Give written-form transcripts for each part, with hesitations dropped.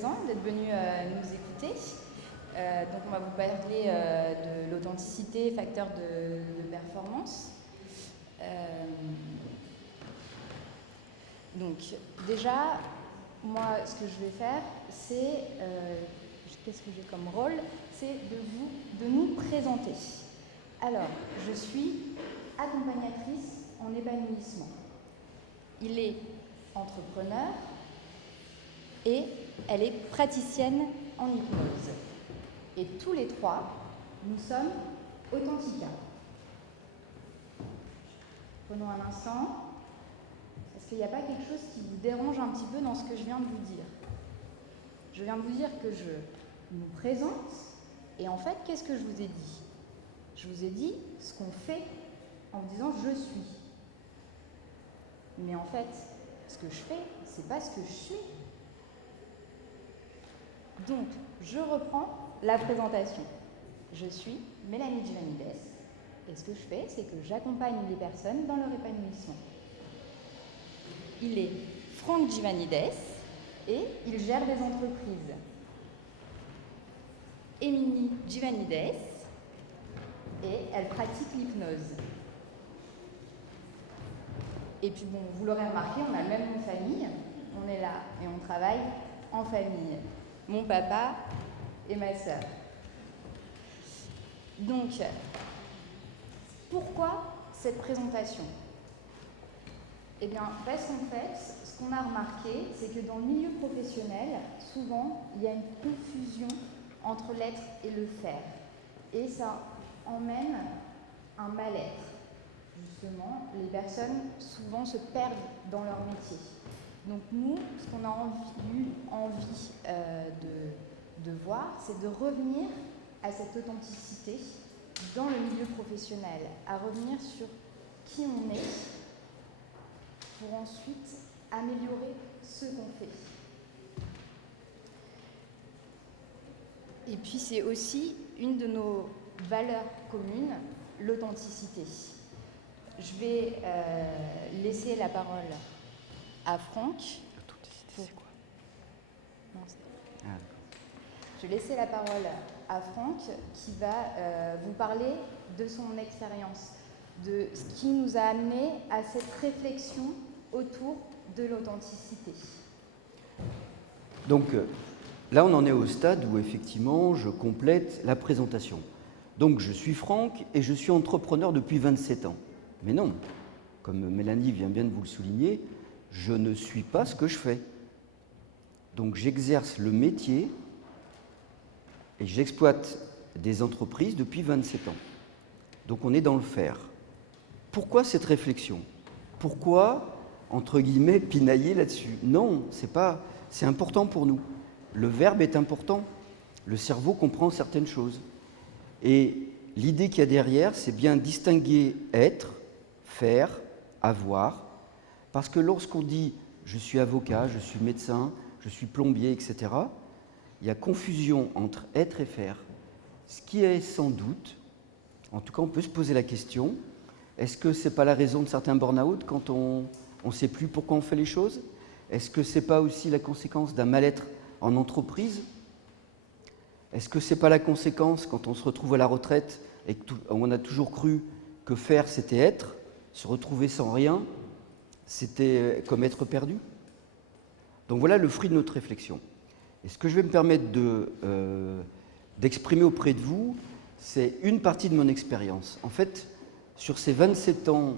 présent, d'être venu nous écouter. Donc on va vous parler de l'authenticité, facteur de performance. Donc déjà, moi ce que je vais faire, c'est, qu'est-ce que j'ai comme rôle? C'est de nous présenter. Alors, je suis accompagnatrice en épanouissement. Il est entrepreneur et elle est praticienne en hypnose. Et tous les trois, nous sommes Authentica. Prenons un instant. Est-ce qu'il n'y a pas quelque chose qui vous dérange un petit peu dans ce que je viens de vous dire? Je viens de vous dire que je nous présente et en fait, qu'est-ce que je vous ai dit? Je vous ai dit ce qu'on fait en vous disant « je suis ». Mais en fait, ce que je fais, c'est pas ce que je suis. Donc, je reprends la présentation. Je suis Mélanie Givanides et ce que je fais, c'est que j'accompagne les personnes dans leur épanouissement. Il est Franck Givanides et il gère des entreprises. Émilie Givanides et elle pratique l'hypnose. Et puis bon, vous l'aurez remarqué, on a le même nom de famille, on est là et on travaille en famille. Mon papa et ma sœur. Donc, pourquoi cette présentation? Eh bien, parce qu'en fait, ce qu'on a remarqué, c'est que dans le milieu professionnel, souvent, il y a une confusion entre l'être et le faire. Et ça emmène un mal-être. Justement, les personnes souvent se perdent dans leur métier. Donc nous, ce qu'on a eu envie de voir, c'est de revenir à cette authenticité dans le milieu professionnel, à revenir sur qui on est pour ensuite améliorer ce qu'on fait. Et puis c'est aussi une de nos valeurs communes, l'authenticité. Je vais laisser la parole à Franck. L'authenticité, c'est quoi? Non, je vais laisser la parole à Franck qui va vous parler de son expérience, de ce qui nous a amené à cette réflexion autour de l'authenticité. Donc là, on en est au stade où effectivement, je complète la présentation. Donc je suis Franck et je suis entrepreneur depuis 27 ans. Mais non, comme Mélanie vient bien de vous le souligner, je ne suis pas ce que je fais. Donc j'exerce le métier et j'exploite des entreprises depuis 27 ans. Donc on est dans le faire. Pourquoi cette réflexion? Pourquoi, entre guillemets, pinailler là-dessus? Non, c'est important pour nous. Le verbe est important. Le cerveau comprend certaines choses. Et l'idée qu'il y a derrière, c'est bien distinguer être, faire, avoir. Parce que lorsqu'on dit « je suis avocat, je suis médecin, je suis plombier, etc. », il y a confusion entre être et faire. Ce qui est sans doute, en tout cas on peut se poser la question, est-ce que ce n'est pas la raison de certains burn-out quand on ne sait plus pourquoi on fait les choses? Est-ce que ce n'est pas aussi la conséquence d'un mal-être en entreprise? Est-ce que ce n'est pas la conséquence quand on se retrouve à la retraite et qu'on a toujours cru que faire c'était être, se retrouver sans rien, c'était comme être perdu? Donc voilà le fruit de notre réflexion. Et ce que je vais me permettre d'exprimer auprès de vous, c'est une partie de mon expérience. En fait, sur ces 27 ans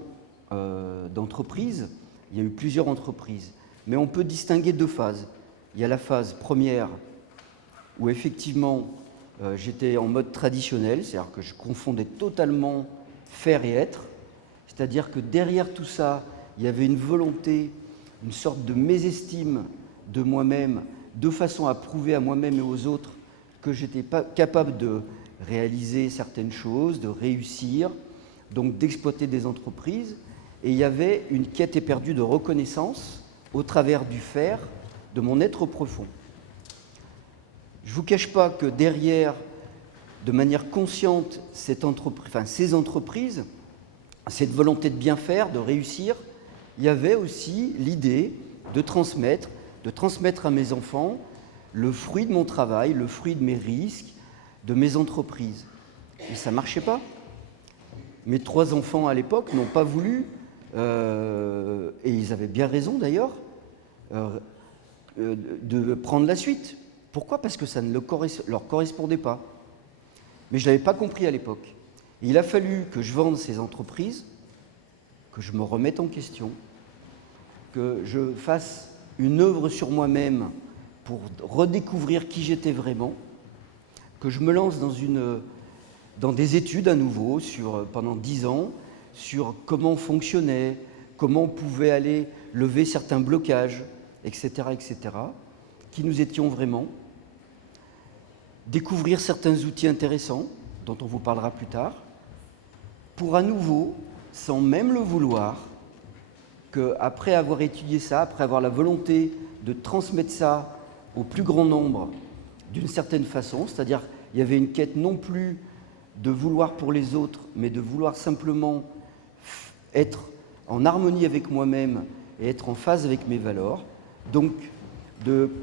d'entreprise, il y a eu plusieurs entreprises, mais on peut distinguer deux phases. Il y a la phase première où effectivement j'étais en mode traditionnel, c'est-à-dire que je confondais totalement faire et être, c'est-à-dire que derrière tout ça, il y avait une volonté, une sorte de mésestime de moi-même, de façon à prouver à moi-même et aux autres que j'étais pas capable de réaliser certaines choses, de réussir, donc d'exploiter des entreprises. Et il y avait une quête éperdue de reconnaissance au travers du faire, de mon être profond. Je ne vous cache pas que derrière, de manière consciente, ces entreprises, cette volonté de bien faire, de réussir, il y avait aussi l'idée de transmettre à mes enfants le fruit de mon travail, le fruit de mes risques, de mes entreprises. Et ça ne marchait pas. Mes 3 enfants à l'époque n'ont pas voulu, et ils avaient bien raison d'ailleurs, de prendre la suite. Pourquoi? Parce que ça ne leur correspondait pas. Mais je ne l'avais pas compris à l'époque. Il a fallu que je vende ces entreprises, que je me remette en question, que je fasse une œuvre sur moi-même pour redécouvrir qui j'étais vraiment, que je me lance dans des études à nouveau pendant 10 ans sur comment on fonctionnait, comment on pouvait aller lever certains blocages, etc., qui nous étions vraiment, découvrir certains outils intéressants, dont on vous parlera plus tard, pour à nouveau, sans même le vouloir, qu'après avoir étudié ça, après avoir la volonté de transmettre ça au plus grand nombre d'une certaine façon, c'est-à-dire il y avait une quête non plus de vouloir pour les autres, mais de vouloir simplement être en harmonie avec moi-même et être en phase avec mes valeurs, donc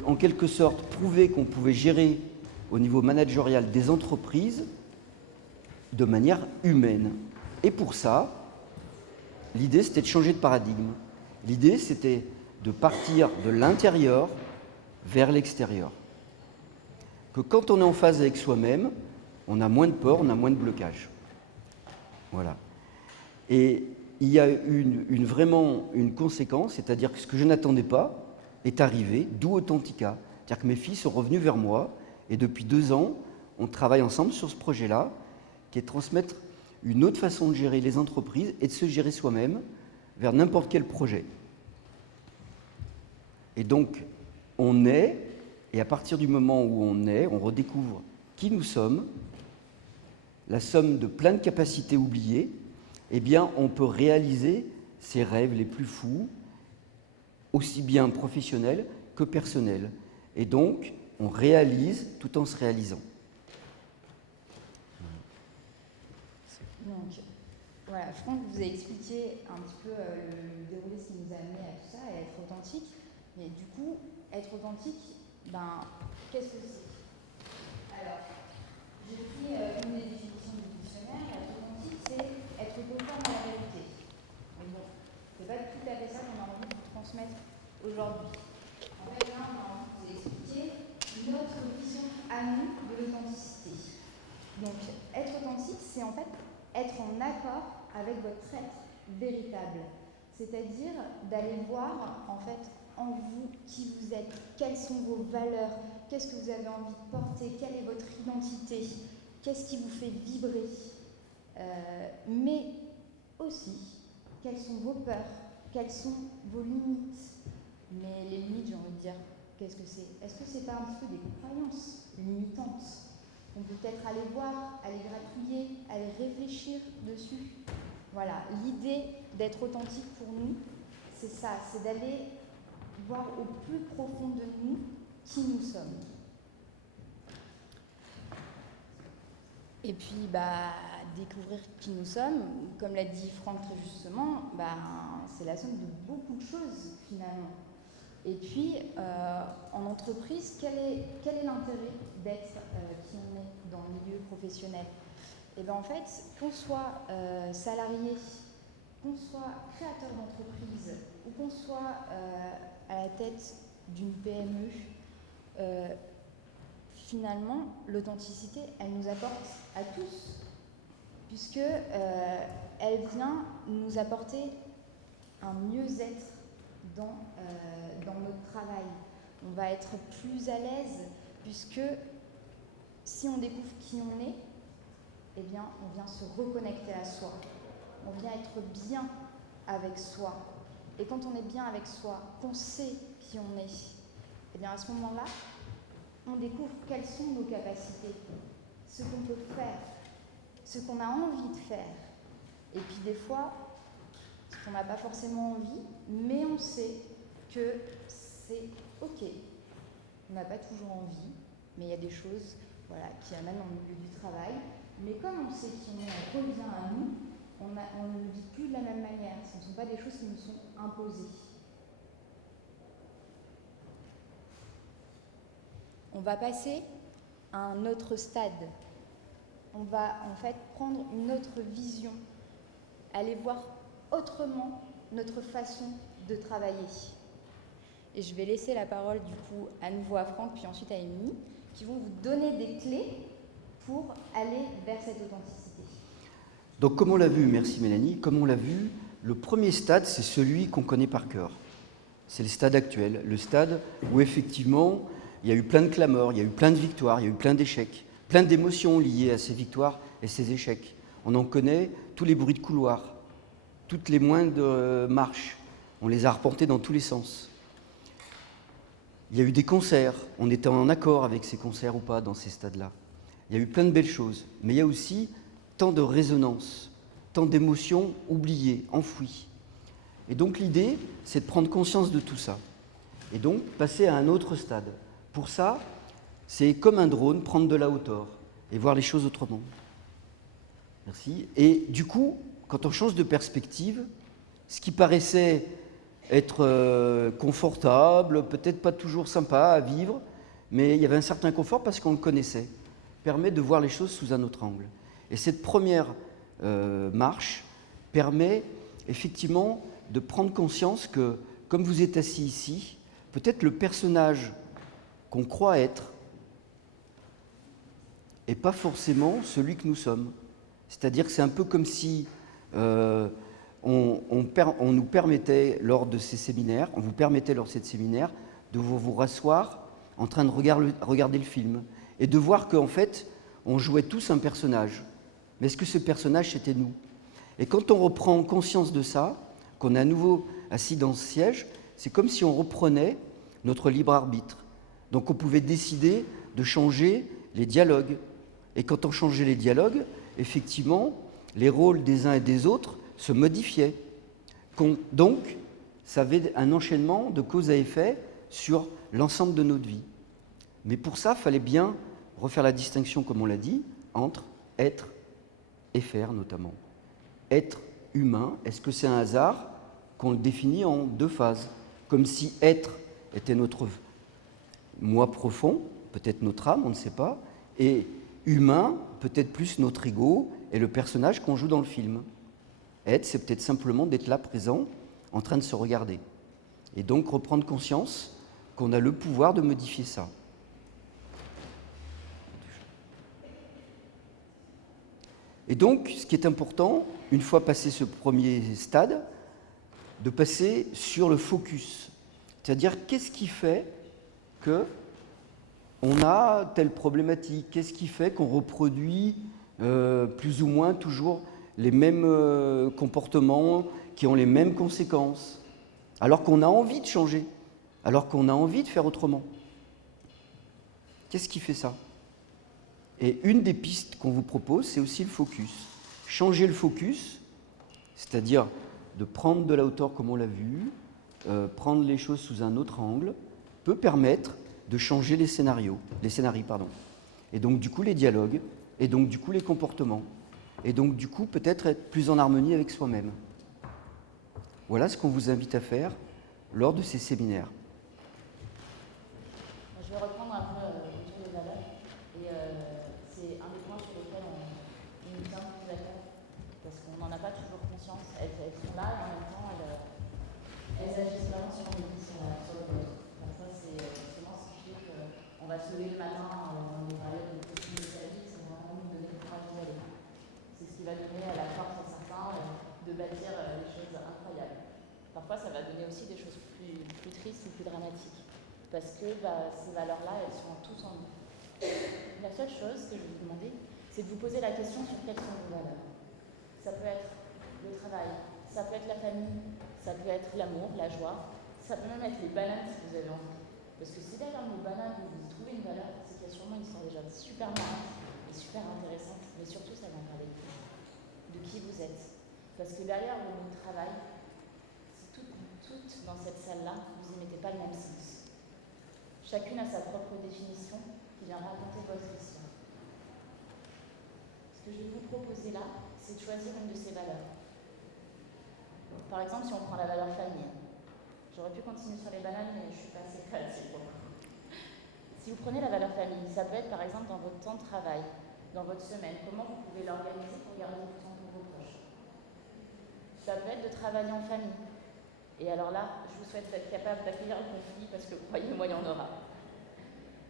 en quelque sorte prouver qu'on pouvait gérer au niveau managérial des entreprises de manière humaine. Et pour ça, l'idée c'était de changer de paradigme. L'idée c'était de partir de l'intérieur vers l'extérieur. Que quand on est en phase avec soi-même, on a moins de peur, on a moins de blocage. Voilà. Et il y a vraiment une conséquence, c'est-à-dire que ce que je n'attendais pas est arrivé, d'où Authentica. C'est-à-dire que mes filles sont revenues vers moi, et depuis 2 ans, on travaille ensemble sur ce projet-là, qui est de transmettre une autre façon de gérer les entreprises et de se gérer soi-même vers n'importe quel projet. Et donc, on est, et à partir du moment où on est, on redécouvre qui nous sommes, la somme de plein de capacités oubliées, eh bien, on peut réaliser ses rêves les plus fous, aussi bien professionnels que personnels. Et donc, on réalise tout en se réalisant. Donc, voilà, Franck vous a expliqué un petit peu le déroulé, ce qui nous a amené à tout ça, à être authentique. Mais du coup, être authentique, qu'est-ce que c'est? Alors, j'ai pris une des définitions du dictionnaire. Être authentique, c'est être conforme à la réalité. Mais bon, c'est pas tout à fait ça qu'on a envie de transmettre aujourd'hui. En fait, là, on a envie de vous expliquer notre vision à nous de l'authenticité. Donc, être authentique, c'est en fait être en accord avec votre être véritable. C'est-à-dire d'aller voir, en fait, en vous, qui vous êtes, quelles sont vos valeurs, qu'est-ce que vous avez envie de porter, quelle est votre identité, qu'est-ce qui vous fait vibrer, mais aussi, quelles sont vos peurs, quelles sont vos limites. Mais les limites, j'ai envie de dire, qu'est-ce que c'est? Est-ce que c'est pas un petit peu des croyances limitantes qu'on peut peut-être aller voir, aller gratouiller, aller réfléchir dessus? Voilà, l'idée d'être authentique pour nous, c'est ça, c'est d'aller voir au plus profond de nous qui nous sommes. Et puis, découvrir qui nous sommes, comme l'a dit Franck très justement, c'est la somme de beaucoup de choses finalement. Et puis, en entreprise, quel est l'intérêt d'être qui on est dans le milieu professionnel? Et bien en fait, qu'on soit salarié, qu'on soit créateur d'entreprise ou qu'on soit à la tête d'une PME, finalement, l'authenticité, elle nous apporte à tous, puisque elle vient nous apporter un mieux-être dans notre travail. On va être plus à l'aise, puisque si on découvre qui on est, eh bien, on vient se reconnecter à soi. On vient être bien avec soi. Et quand on est bien avec soi, qu'on sait qui on est, eh bien, à ce moment-là, on découvre quelles sont nos capacités, ce qu'on peut faire, ce qu'on a envie de faire. Et puis des fois, ce qu'on n'a pas forcément envie, mais on sait que c'est OK. On n'a pas toujours envie, mais il y a des choses qui amènent dans le milieu du travail. Mais comme on sait qui on revient à nous, on ne le vit plus de la même manière. Ce ne sont pas des choses qui nous sont imposées. on va passer à un autre stade. On va en fait prendre une autre vision, aller voir autrement notre façon de travailler. Et je vais laisser la parole du coup à nouveau à Franck, puis ensuite à Émilie, qui vont vous donner des clés pour aller vers cette authenticité. Donc comme on l'a vu, merci Mélanie, comme on l'a vu, le premier stade, c'est celui qu'on connaît par cœur. C'est le stade actuel, le stade où effectivement, il y a eu plein de clameurs, il y a eu plein de victoires, il y a eu plein d'échecs, plein d'émotions liées à ces victoires et ces échecs. On en connaît tous les bruits de couloir, toutes les moindres marches, on les a arpentés dans tous les sens. Il y a eu des concerts, on était en accord avec ces concerts ou pas dans ces stades-là. Il y a eu plein de belles choses, mais il y a aussi tant de résonances, tant d'émotions oubliées, enfouies. Et donc l'idée, c'est de prendre conscience de tout ça, et donc passer à un autre stade. Pour ça, c'est comme un drone, prendre de la hauteur et voir les choses autrement. Merci. Et du coup, quand on change de perspective, ce qui paraissait être confortable, peut-être pas toujours sympa à vivre, mais il y avait un certain confort parce qu'on le connaissait, permet de voir les choses sous un autre angle. Et cette première marche permet effectivement de prendre conscience que, comme vous êtes assis ici, peut-être le personnage qu'on croit être n'est pas forcément celui que nous sommes. C'est-à-dire que c'est un peu comme si on nous permettait, lors de ces séminaires, on vous permettait lors de ces séminaires de vous rasseoir en train de regarder le film et de voir qu'en fait, on jouait tous un personnage. Mais est-ce que ce personnage, c'était nous? Et quand on reprend conscience de ça, qu'on est à nouveau assis dans ce siège, c'est comme si on reprenait notre libre arbitre. Donc on pouvait décider de changer les dialogues. Et quand on changeait les dialogues, effectivement, les rôles des uns et des autres se modifiaient. Donc, ça avait un enchaînement de cause à effet sur l'ensemble de notre vie. Mais pour ça, il fallait bien refaire la distinction, comme on l'a dit, entre être et faire notamment. Être humain, est-ce que c'est un hasard qu'on le définit en deux phases? Comme si être était notre moi profond, peut-être notre âme, on ne sait pas, et humain, peut-être plus notre ego et le personnage qu'on joue dans le film. Être, c'est peut-être simplement d'être là, présent, en train de se regarder. Et donc reprendre conscience qu'on a le pouvoir de modifier ça. Et donc, ce qui est important, une fois passé ce premier stade, de passer sur le focus. C'est-à-dire, qu'est-ce qui fait qu'on a telle problématique? Qu'est-ce qui fait qu'on reproduit plus ou moins toujours les mêmes comportements qui ont les mêmes conséquences, alors qu'on a envie de changer, alors qu'on a envie de faire autrement? Qu'est-ce qui fait ça? Et une des pistes qu'on vous propose, c'est aussi le focus. Changer le focus, c'est-à-dire de prendre de la hauteur comme on l'a vu, prendre les choses sous un autre angle, peut permettre de changer les scénarios, et donc du coup les dialogues, et donc du coup les comportements, et donc du coup peut-être être plus en harmonie avec soi-même. Voilà ce qu'on vous invite à faire lors de ces séminaires. Je vais reprendre un peu autour des valeurs, et c'est un des points sur lesquels on nous tient plus à cœur, parce qu'on n'en a pas toujours conscience. Elles sont là et en même temps elles agissent vraiment sur nos vies, sur le vôtre. Parfois c'est justement ce qui fait qu'on va se lever le matin, on est parlé de possibilités de sa vie, c'est vraiment nous donner le courage d'y aller. C'est ce qui va donner à la force à certains de bâtir des choses incroyables. Parfois ça va donner aussi des choses plus tristes ou plus dramatiques, parce que ces valeurs-là, elles sont tous en nous. La seule chose que je vais vous demander, c'est de vous poser la question sur quelles sont vos valeurs. Ça peut être le travail, ça peut être la famille, ça peut être l'amour, la joie, ça peut même être les bananes si vous avez envie. Parce que si derrière nos bananes, vous y trouvez une valeur, c'est qu'il y a sûrement une histoire déjà super marrante et super intéressante, mais surtout ça va parler de qui vous êtes. Parce que derrière vos mots de travail, toutes dans cette salle-là, vous n'y mettez pas le même sens. Chacune a sa propre définition qui vient raconter votre histoire. Ce que je vais vous proposer là, c'est de choisir une de ces valeurs. Par exemple, si on prend la valeur famille, j'aurais pu continuer sur les bananes, mais je ne suis pas assez créative. Si vous prenez la valeur famille, ça peut être par exemple dans votre temps de travail, dans votre semaine, comment vous pouvez l'organiser pour garder du temps pour vos proches. Ça peut être de travailler en famille. Et alors là, je vous souhaite d'être capable d'accueillir le conflit parce que croyez-moi, il y en aura.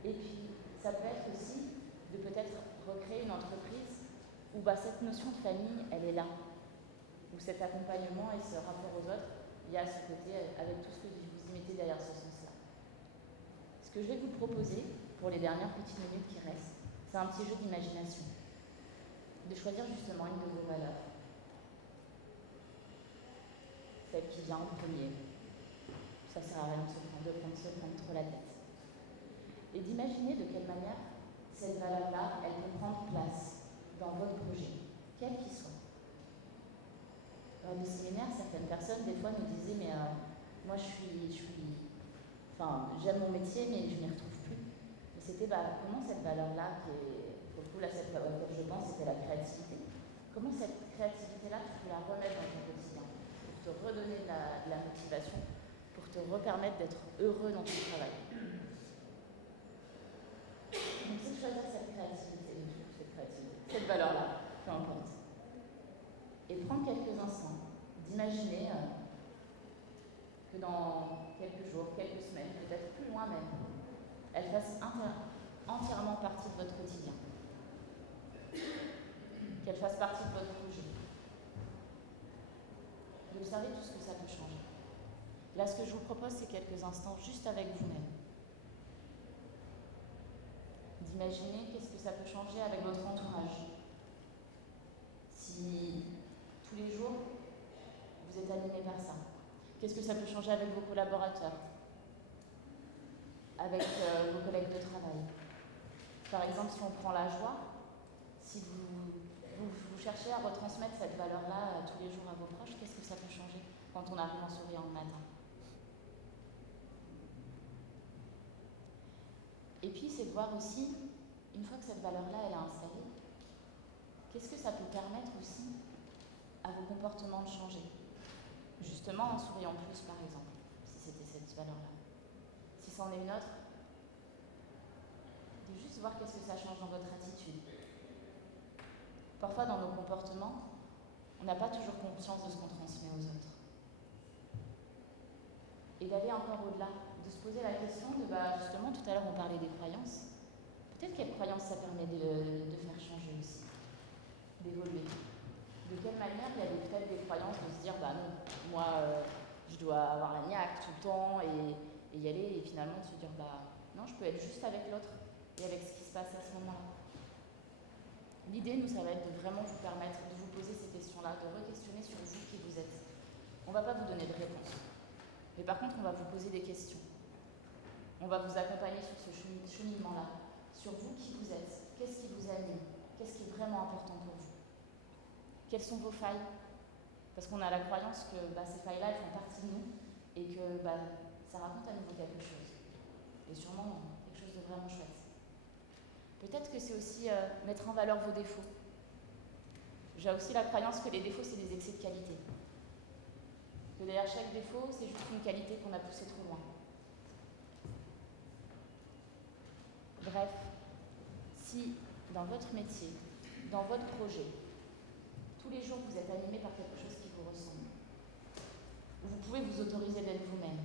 Et puis, ça peut être aussi de peut-être recréer une entreprise où cette notion de famille, elle est là. Où cet accompagnement et ce rapport aux autres, il y a ce côté avec tout ce que vous y mettez derrière ce sens-là. Ce que je vais vous proposer, pour les dernières petites minutes qui restent, c'est un petit jeu d'imagination. De choisir justement une de vos valeurs. Celle qui vient en premier. Ça sert à rien de prendre trop la tête. Et d'imaginer de quelle manière cette valeur-là, elle peut prendre place dans votre projet, quel qu'il soit. Lors du séminaire, certaines personnes, des fois, nous disaient, mais moi, j'aime mon métier, mais je m'y retrouve plus. Et c'était, comment cette valeur-là, qui est, pour le coup, là, celle à laquelle je pense, c'était la créativité. Comment cette créativité-là, tu peux la remettre dans ton quotidien, pour te redonner de la motivation, pour te repermettre d'être heureux dans ton travail. Donc, c'est de choisir cette cette valeur-là, peu importe. Et prendre quelques instants, d'imaginer que dans quelques jours, quelques semaines, peut-être plus loin même, elle fasse entièrement partie de votre quotidien. Qu'elle fasse partie de votre projet. D'observer tout ce que ça peut changer. Là, ce que je vous propose, c'est quelques instants juste avec vous-même. D'imaginer qu'est-ce que ça peut changer avec votre entourage. Si tous les jours, vous êtes animé par ça. Qu'est-ce que ça peut changer avec vos collaborateurs, avec vos collègues de travail. Par exemple, si on prend la joie, si vous cherchez à retransmettre cette valeur-là tous les jours à vos proches, qu'est-ce que ça peut changer quand on arrive en souriant le matin? Et puis, c'est de voir aussi, une fois que cette valeur-là, elle est installée, qu'est-ce que ça peut permettre aussi à vos comportements de changer? Justement, en souriant plus, par exemple, si c'était cette valeur-là. Si c'en est une autre, de juste voir qu'est-ce que ça change dans votre attitude. Parfois, dans nos comportements, on n'a pas toujours conscience de ce qu'on transmet aux autres. Et d'aller encore au-delà, de se poser la question de, justement, tout à l'heure, on parlait des croyances. Peut-être quelle croyance ça permet de faire changer aussi, d'évoluer. De quelle manière il y a peut-être des croyances de se dire, non, moi, je dois avoir la niaque tout le temps et y aller, et finalement de se dire, non, je peux être juste avec l'autre et avec ce qui se passe à ce moment-là. L'idée, nous, ça va être de vraiment vous permettre de vous poser ces questions-là, de re-questionner sur vous qui vous êtes. On ne va pas vous donner de réponse. Mais par contre, on va vous poser des questions. On va vous accompagner sur ce cheminement-là, sur vous qui vous êtes, qu'est-ce qui vous anime, qu'est-ce qui est vraiment important pour vous. Quelles sont vos failles? Parce qu'on a la croyance que ces failles-là, elles font partie de nous et que ça raconte à nouveau quelque chose. Et sûrement quelque chose de vraiment chouette. Peut-être que c'est aussi mettre en valeur vos défauts. J'ai aussi la croyance que les défauts, c'est des excès de qualité. Que derrière chaque défaut, c'est juste une qualité qu'on a poussée trop loin. Bref, si dans votre métier, dans votre projet, tous les jours vous êtes animé par quelque chose qui vous ressemble, vous pouvez vous autoriser d'être vous-même,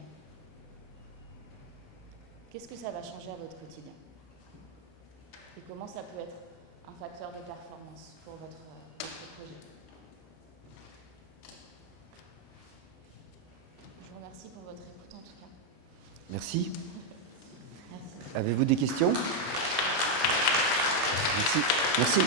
qu'est-ce que ça va changer à votre quotidien? Et comment ça peut être un facteur de performance pour votre projet? Je vous remercie pour votre écoute en tout cas. Merci. Merci. Avez-vous des questions? Merci. Merci.